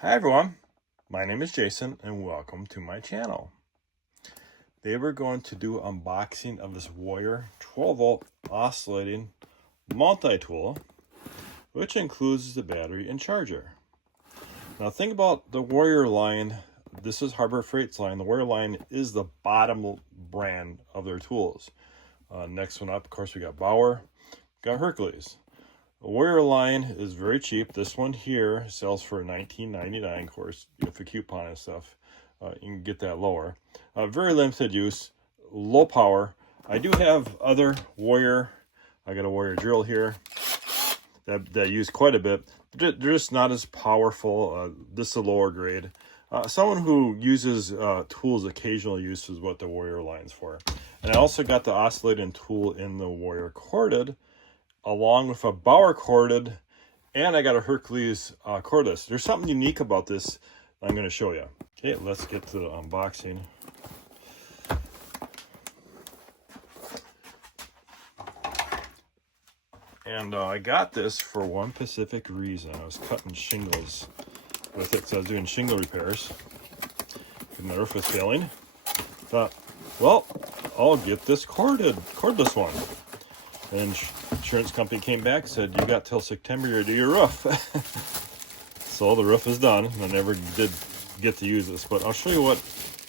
Hi everyone, my name is Jason and welcome to my channel. Today we're going to do unboxing of this Warrior 12V Oscillating Multi-Tool, which includes the battery and charger. Now think about the Warrior line. This is Harbor Freight's line. The Warrior line is the bottom brand of their tools. Next one up, of course, we got Bauer, got Hercules. The Warrior line is very cheap. This one here sells for $19.99. Of course, if you coupon and stuff, you can get that lower. Very limited use, low power. I do have other Warrior. I got a Warrior drill here that I use quite a bit. They're just not as powerful. This is a lower grade. Someone who uses tools occasionally uses what the Warrior line's for. And I also got the oscillating tool in the Warrior corded, along with a Bauer corded, and I got a Hercules cordless. There's something unique about this I'm going to show you. Okay, let's get to the unboxing. And I got this for one specific reason. I was cutting shingles with it because I was doing shingle repairs. And my roof was failing. Thought, well, I'll get this cordless one. And insurance company came back and said, you got till September to do your roof. So the roof is done. I never did get to use this, but I'll show you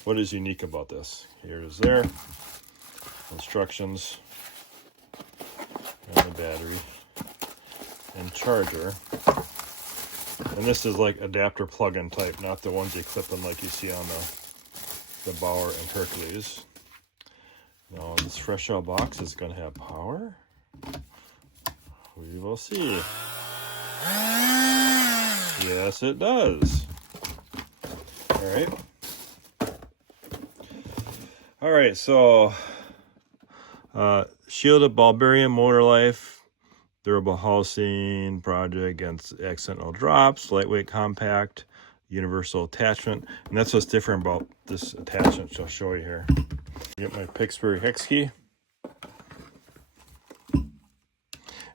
what is unique about this. Here's their instructions, and the battery and charger. And this is like adapter plug-in type, not the ones you clip in like you see on the Bauer and Hercules. Now this fresh out box is going to have power. We will see. Yes, it does. All right, so shielded ball bearing, motor life, durable housing, project against accidental drops, lightweight, compact, universal attachment. And that's what's different about this attachment, which I'll show you here. Get my Pixbury hex key.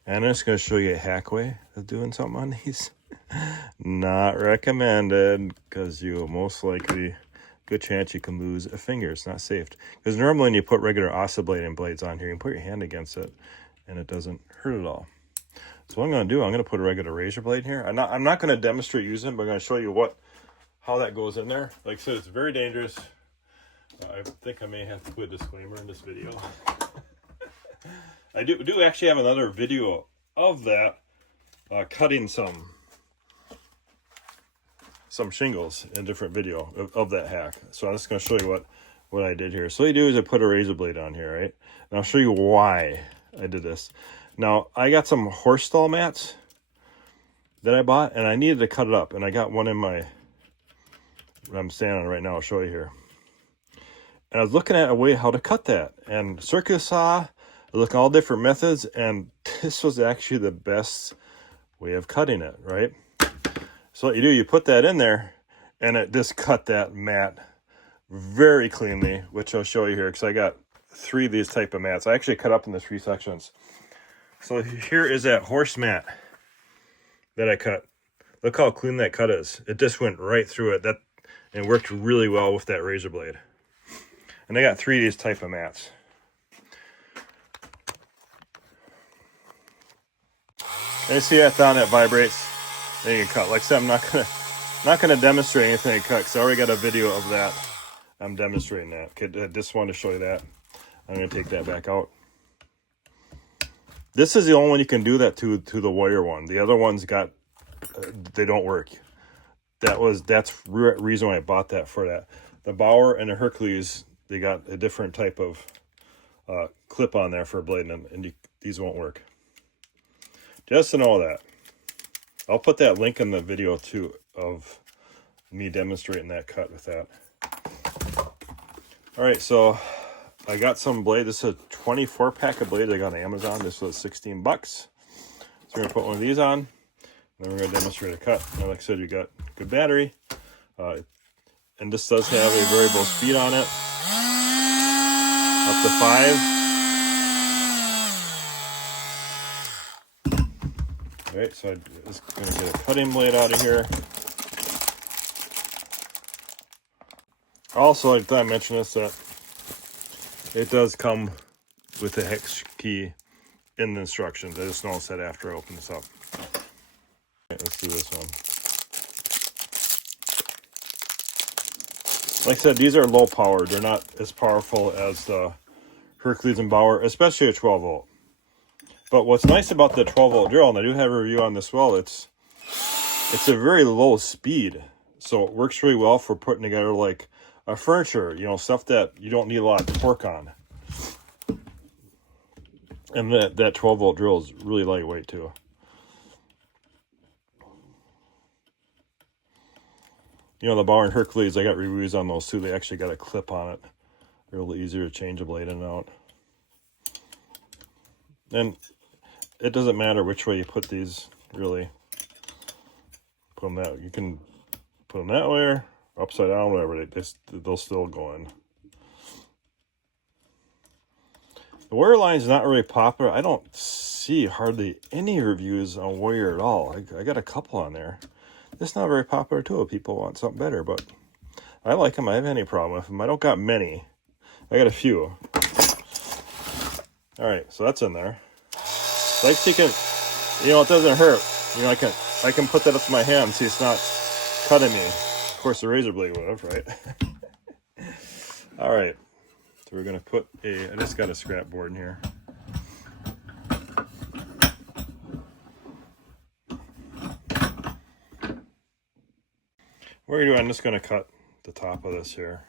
And I'm just going to show you a hack way of doing something on these. Not recommended, because you most likely, good chance you can lose a finger. It's not safe. Because normally when you put regular oscillating blades on here, you can put your hand against it and it doesn't hurt at all. So what I'm going to do, I'm going to put a regular razor blade here. I'm not going to demonstrate using it, but I'm going to show you how that goes in there. Like I said, it's very dangerous. I think I may have to put a disclaimer in this video. I do actually have another video of that, cutting some shingles in a different video of that hack. So I'm just going to show you what I did here. So what you do is I put a razor blade on here, right? And I'll show you why I did this. Now, I got some horse stall mats that I bought, and I needed to cut it up. And I got one in what I'm standing on right now. I'll show you here. And I was looking at a way how to cut that. And circular saw, I look at all different methods, and this was actually the best way of cutting it, right? So what you do, you put that in there, and it just cut that mat very cleanly, which I'll show you here, because I got 3 of these type of mats. I actually cut up into 3 sections. So here is that horse mat that I cut. Look how clean that cut is. It just went right through it. And worked really well with that razor blade. And I got 3 of these type of mats. And you see that down, that vibrates. Then you can cut. Like I said, I'm not gonna demonstrate anything to cut, because I already got a video of that. I'm demonstrating that. Okay, I just wanted to show you that. I'm gonna take that back out. This is the only one you can do that to the Warrior one. The other ones they don't work. That's the reason why I bought that for that. The Bauer and the Hercules, they got a different type of clip on there for blading them, and these won't work. Just to know that. I'll put that link in the video too of me demonstrating that cut with that. All right, so I got some blade. This is a 24 pack of blades I got on Amazon. This was 16 bucks. So we're gonna put one of these on, and then we're gonna demonstrate a cut. Now, like I said, you got good battery, and this does have a variable speed on it, up to 5. All right, so I'm just going to get a cutting blade out of here. Also, I thought I mentioned this, that it does come with the hex key in the instructions. I just noticed that after I opened this up. Right, let's do this one. Like I said, these are low powered. They're not as powerful as the Hercules and Bauer, especially a 12 volt. But what's nice about the 12 volt drill, and I do have a review on this well, it's a very low speed. So it works really well for putting together like a furniture, you know, stuff that you don't need a lot of torque on. And that 12 volt drill is really lightweight too. You know, the Bauer and Hercules, I got reviews on those too. They actually got a clip on it. They're a little easier to change the blade in and out. And it doesn't matter which way you put these, really. Put them that, you can put them that way or upside down, whatever. They'll still go in. The wire line is not really popular. I don't see hardly any reviews on wire at all. I got a couple on there. It's not very popular too. People want something better, but I like them. I haven't any problem with them. I don't got many. I got a few. All right, so that's in there. Like so you can, you know, it doesn't hurt. You know, I can put that up to my hand. See, it's not cutting me. Of course, the razor blade would have, right? All right. So we're gonna put I just got a scrap board in here. What we're gonna do, I'm just gonna cut the top of this here.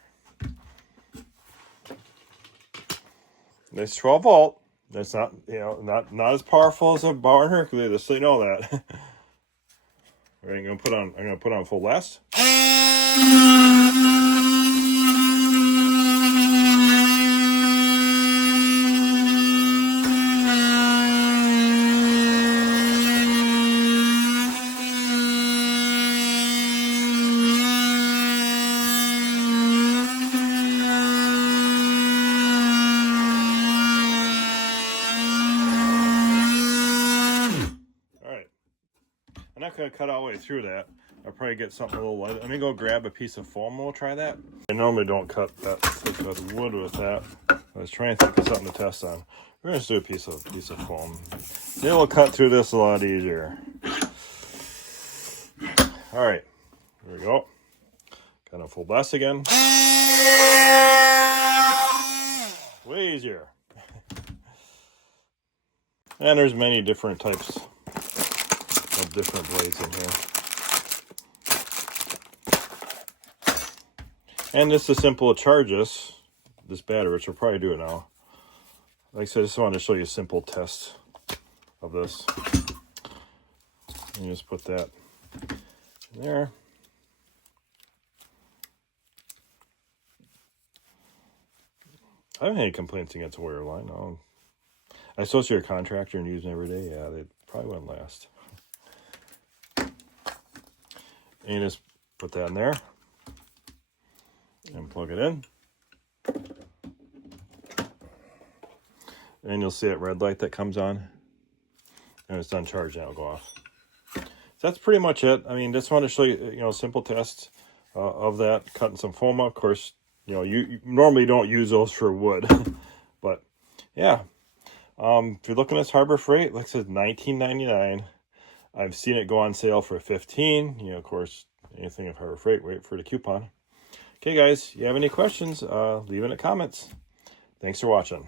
It's 12 volt. That's not, you know, not as powerful as a Bauer and Hercules, just so you know that. I'm gonna put on full blast. I'm not going to cut all the way through that. I'll probably get something a little light. Let me go grab a piece of foam and we'll try that. I normally don't cut that thick of wood with that. I was trying to think of something to test on. We're going to do a piece of foam. It'll cut through this a lot easier. All right, here we go. Kind of full blast again. Way easier. And there's many different types of different blades in here. And it's as simple to charge this battery, which we'll probably do it now. Like I said, I just wanted to show you a simple test of this. And you just put that in there. I haven't had any complaints against a wire line. No. I associate a contractor and use them every day. Yeah, they probably wouldn't last. And you just put that in there and plug it in. And you'll see that red light that comes on. And it's done charging, it'll go off. So that's pretty much it. I mean, just wanted to show you, you know, a simple test of that. Cutting some foam up. Of course, you know, you normally don't use those for wood. But, yeah. If you're looking at this Harbor Freight, like I said, $19.99. I've seen it go on sale for $15. You know, of course, anything of Harbor Freight, wait for the coupon. Okay, guys, you have any questions, leave in the comments. Thanks for watching.